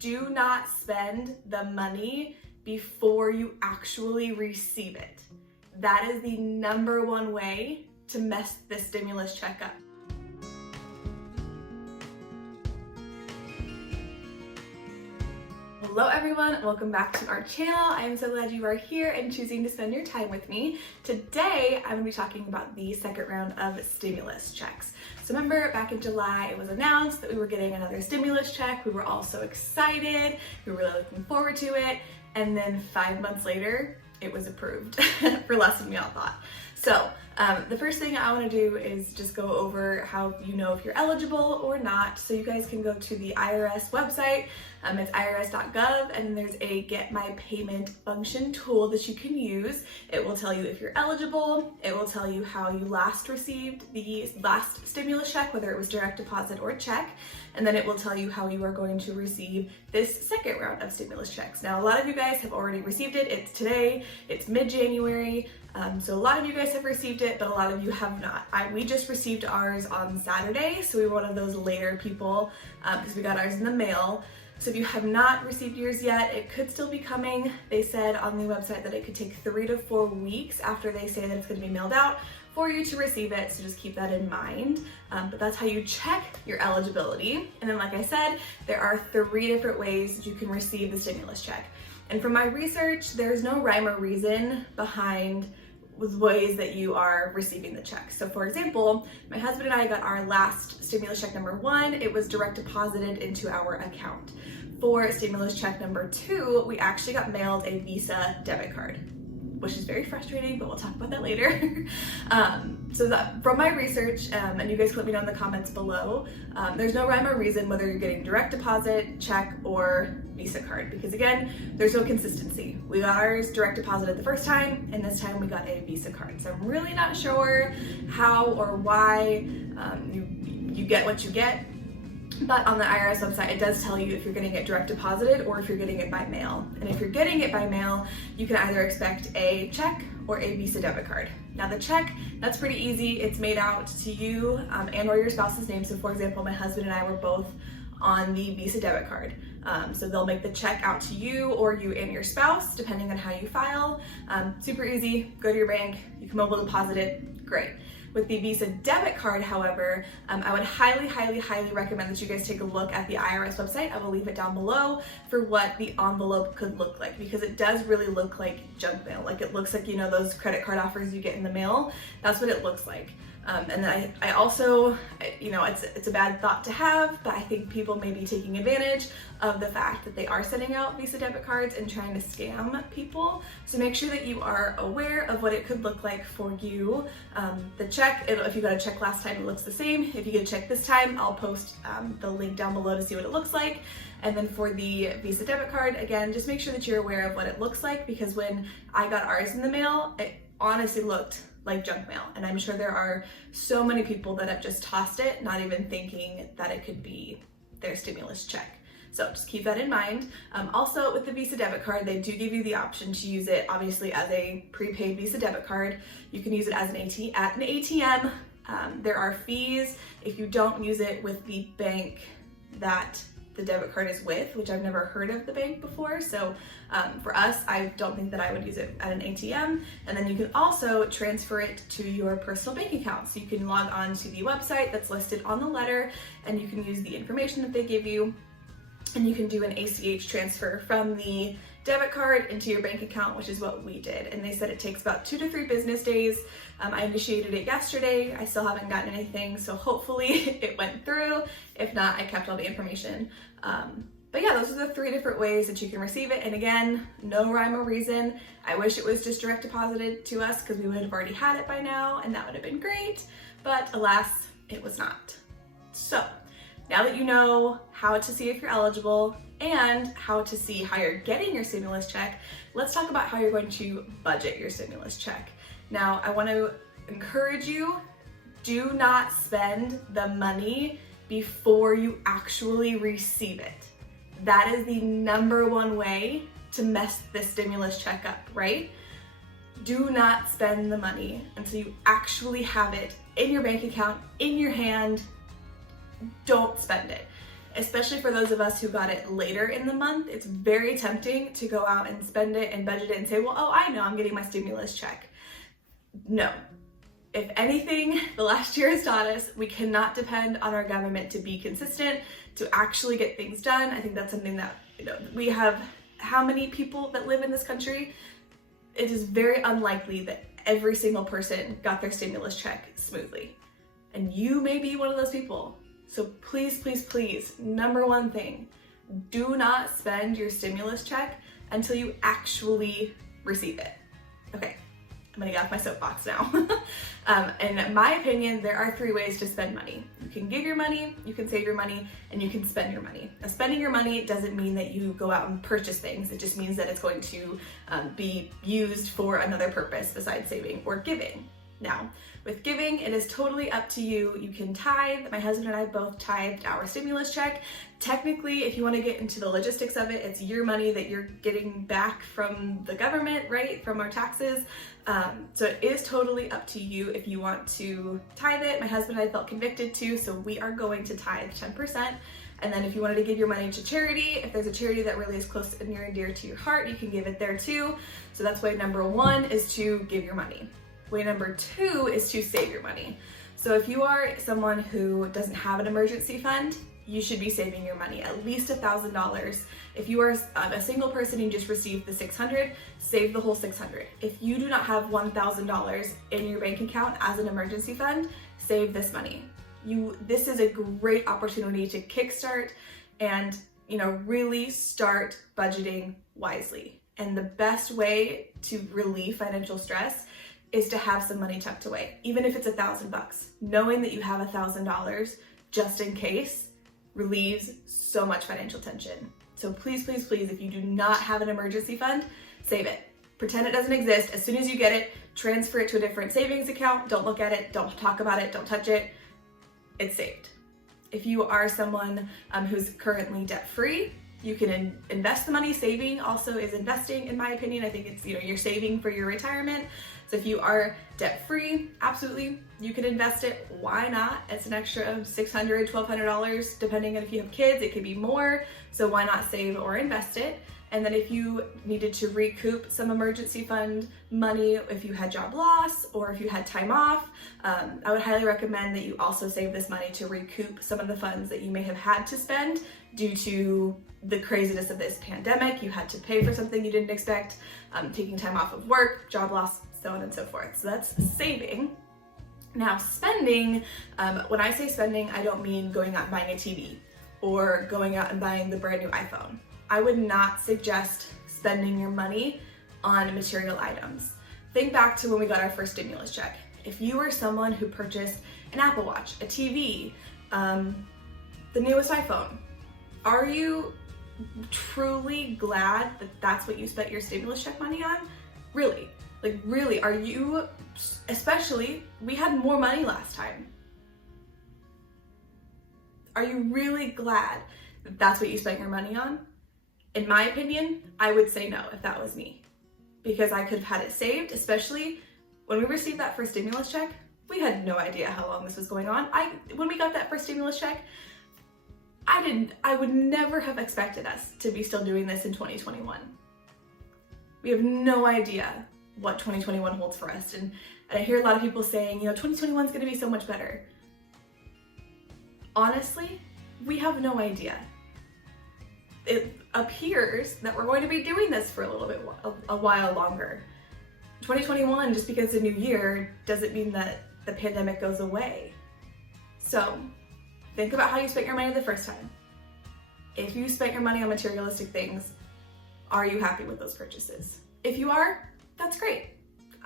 do not spend the money before you actually receive it. That is the number one way to mess this stimulus check up. Hello everyone, welcome back to our channel. I am so glad you are here and choosing to spend your time with me. Today, I'm gonna be talking about the second round of stimulus checks. So remember back in July, it was announced that we were getting another stimulus check. We were all so excited. We were really looking forward to it. And then 5 months later, it was approved for less than we all thought. So the first thing I want to do is just go over how you know if you're eligible or not. So you guys can go to the IRS website. It's irs.gov, and there's a Get My Payment function tool that you can use. It will tell you if you're eligible. It will tell you how you last received the last stimulus check, whether it was direct deposit or check. And then it will tell you how you are going to receive this second round of stimulus checks. Now, a lot of you guys have already received it. It's today, it's mid-January. So a lot of you guys have received it, but a lot of you have not. We just received ours on Saturday, so we were one of those later people because we got ours in the mail. So if you have not received yours yet, it could still be coming. They said on the website that it could take 3 to 4 weeks after they say that it's going to be mailed out for you to receive it, so just keep that in mind. But that's how you check your eligibility. And then like I said, there are 3 different ways that you can receive the stimulus check. And from my research, there's no rhyme or reason behind the ways that you are receiving the check. So for example, my husband and I got our last stimulus check number 1. It was direct deposited into our account. For stimulus check number 2, we actually got mailed a Visa debit card, which is very frustrating, but we'll talk about that later. So that from my research, and you guys can let me know in the comments below, there's no rhyme or reason whether you're getting direct deposit, check, or Visa card, because again, there's no consistency. We got ours direct deposited the first time, and this time we got a Visa card. So I'm really not sure how or why you get what you get. But on the IRS website, it does tell you if you're getting it direct deposited or if you're getting it by mail. And if you're getting it by mail, you can either expect a check or a Visa debit card. Now the check, that's pretty easy. It's made out to you and or your spouse's name. So for example, my husband and I were both on the Visa debit card. So they'll make the check out to you or you and your spouse, depending on how you file. Super easy, go to your bank, you can mobile deposit it, great. With the Visa debit card, however, I would highly recommend that you guys take a look at the IRS website. I will leave it down below for what the envelope could look like, because it does really look like junk mail. Like it looks like, you know, those credit card offers you get in the mail. That's what it looks like. And then I also, you know, it's a bad thought to have, but I think people may be taking advantage of the fact that they are sending out Visa debit cards and trying to scam people. So make sure that you are aware of what it could look like for you. The check, if you got a check last time, it looks the same. If you get a check this time, I'll post the link down below to see what it looks like. And then for the Visa debit card, again, just make sure that you're aware of what it looks like, because when I got ours in the mail, it honestly looked like junk mail. And I'm sure there are so many people that have just tossed it, not even thinking that it could be their stimulus check. So just keep that in mind. Also with the Visa debit card, they do give you the option to use it obviously as a prepaid Visa debit card. You can use it as an ATM. There are fees if you don't use it with the bank that the debit card is with, which I've never heard of the bank before. So for us, I don't think that I would use it at an ATM. And then you can also transfer it to your personal bank account. So you can log on to the website that's listed on the letter, and you can use the information that they give you, and you can do an ACH transfer from the debit card into your bank account, which is what we did. And they said it takes about 2 to 3 business days. I initiated it yesterday. I still haven't gotten anything, so hopefully it went through. If not, I kept all the information. But yeah, those are the 3 different ways that you can receive it. And again, no rhyme or reason. I wish it was just direct deposited to us, because we would have already had it by now, and that would have been great. But alas, it was not. So now that you know how to see if you're eligible and how to see how you're getting your stimulus check, let's talk about how you're going to budget your stimulus check. Now, I want to encourage you, do not spend the money before you actually receive it. That is the #1 way to mess this stimulus check up, right? Do not spend the money until you actually have it in your bank account, in your hand. Don't spend it. especially for those of us who got it later in the month. It's very tempting to go out and spend it and budget it and say, well, oh, I know I'm getting my stimulus check. No. If anything, the last year has taught us we cannot depend on our government to be consistent, to actually get things done. I think that's something that, we have how many people that live in this country? It is very unlikely that every single person got their stimulus check smoothly. And you may be one of those people. So please, please, please, number one thing, do not spend your stimulus check until you actually receive it. Okay, I'm gonna get off my soapbox now. In my opinion, there are 3 ways to spend money. You can give your money, you can save your money, and you can spend your money. Now, spending your money doesn't mean that you go out and purchase things. It just means that it's going to be used for another purpose besides saving or giving. Now, with giving, it is totally up to you. You can tithe. My husband and I both tithed our stimulus check. Technically, if you want to get into the logistics of it, it's your money that you're getting back from the government, right? From our taxes. So it is totally up to you if you want to tithe it. My husband and I felt convicted to, so we are going to tithe 10%. And then if you wanted to give your money to charity, if there's a charity that really is close and near and dear to your heart, you can give it there too. So that's way number 1 is to give your money. Way number 2 is to save your money. So if you are someone who doesn't have an emergency fund, you should be saving your money, at least $1,000. If you are a single person and just received the $600, save the whole $600. If you do not have $1,000 in your bank account as an emergency fund, save this money. This is a great opportunity to kickstart and really start budgeting wisely. And the best way to relieve financial stress is to have some money tucked away, even if it's $1,000. Knowing that you have $1,000 just in case relieves so much financial tension. So please, please, please, if you do not have an emergency fund, save it. Pretend it doesn't exist. As soon as you get it, transfer it to a different savings account. Don't look at it, don't talk about it, don't touch it. It's saved. If you are someone who's currently debt-free, you can invest the money. Saving also is investing, in my opinion. I think it's, you're saving for your retirement. So if you are debt-free, absolutely, you can invest it. Why not? It's an extra $600, $1,200, depending on if you have kids, it could be more. So why not save or invest it? And then if you needed to recoup some emergency fund money, if you had job loss or if you had time off, I would highly recommend that you also save this money to recoup some of the funds that you may have had to spend due to the craziness of this pandemic. You had to pay for something you didn't expect, taking time off of work, job loss, so on and so forth. So that's saving. Now spending, when I say spending, I don't mean going out and buying a TV or going out and buying the brand new iPhone. I would not suggest spending your money on material items. Think back to when we got our first stimulus check. If you were someone who purchased an Apple Watch, a TV, the newest iPhone, are you truly glad that that's what you spent your stimulus check money on? Really? Like really, are you, especially, we had more money last time. Are you really glad that that's what you spent your money on? In my opinion, I would say no if that was me, because I could have had it saved, especially when we received that first stimulus check. We had no idea how long this was going on. When we got that first stimulus check, I would never have expected us to be still doing this in 2021. We have no idea what 2021 holds for us. And I hear a lot of people saying, 2021 is going to be so much better. Honestly, we have no idea. It appears that we're going to be doing this for a while longer. 2021, just because it's a new year, doesn't mean that the pandemic goes away. So think about how you spent your money the first time. If you spent your money on materialistic things, are you happy with those purchases? If you are, that's great.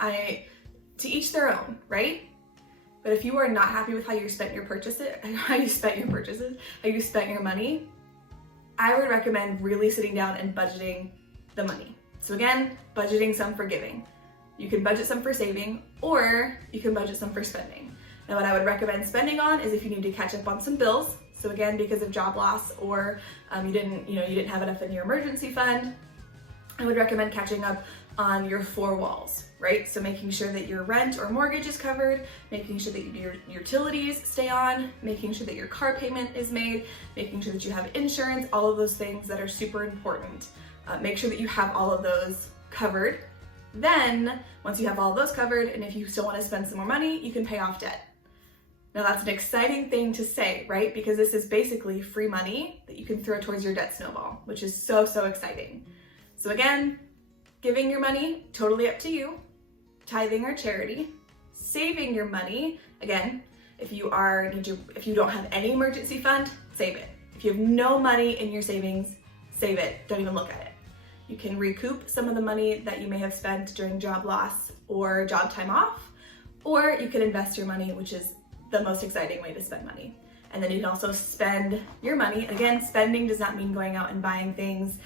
To each their own, right? But if you are not happy with how you spent your money, I would recommend really sitting down and budgeting the money. So again, budgeting some for giving. You can budget some for saving, or you can budget some for spending. Now what I would recommend spending on is if you need to catch up on some bills. So again, because of job loss or you didn't have enough in your emergency fund, I would recommend catching up on your four walls, right? So making sure that your rent or mortgage is covered, making sure that your utilities stay on, making sure that your car payment is made, making sure that you have insurance, all of those things that are super important. Make sure that you have all of those covered. Then, once you have all of those covered, and if you still want to spend some more money, you can pay off debt. Now that's an exciting thing to say, right? Because this is basically free money that you can throw towards your debt snowball, which is so, so exciting. So again, giving your money, totally up to you. Tithing or charity. Saving your money, again, if you don't have any emergency fund, save it. If you have no money in your savings, save it. Don't even look at it. You can recoup some of the money that you may have spent during job loss or job time off, or you can invest your money, which is the most exciting way to spend money. And then you can also spend your money. And again, spending does not mean going out and buying things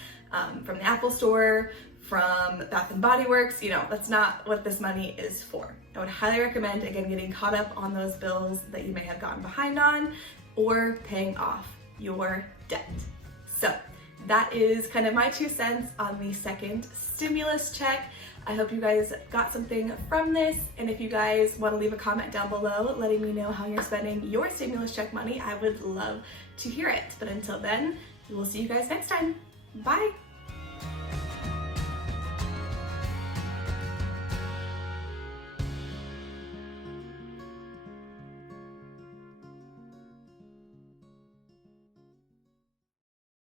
from the Apple store, from Bath and Body Works. That's not what this money is for. I would highly recommend, again, getting caught up on those bills that you may have gotten behind on, or paying off your debt. So that is kind of my 2 cents on the second stimulus check. I hope you guys got something from this, and if you guys want to leave a comment down below letting me know how you're spending your stimulus check money, I would love to hear it. But until then, we will see you guys next time. Bye!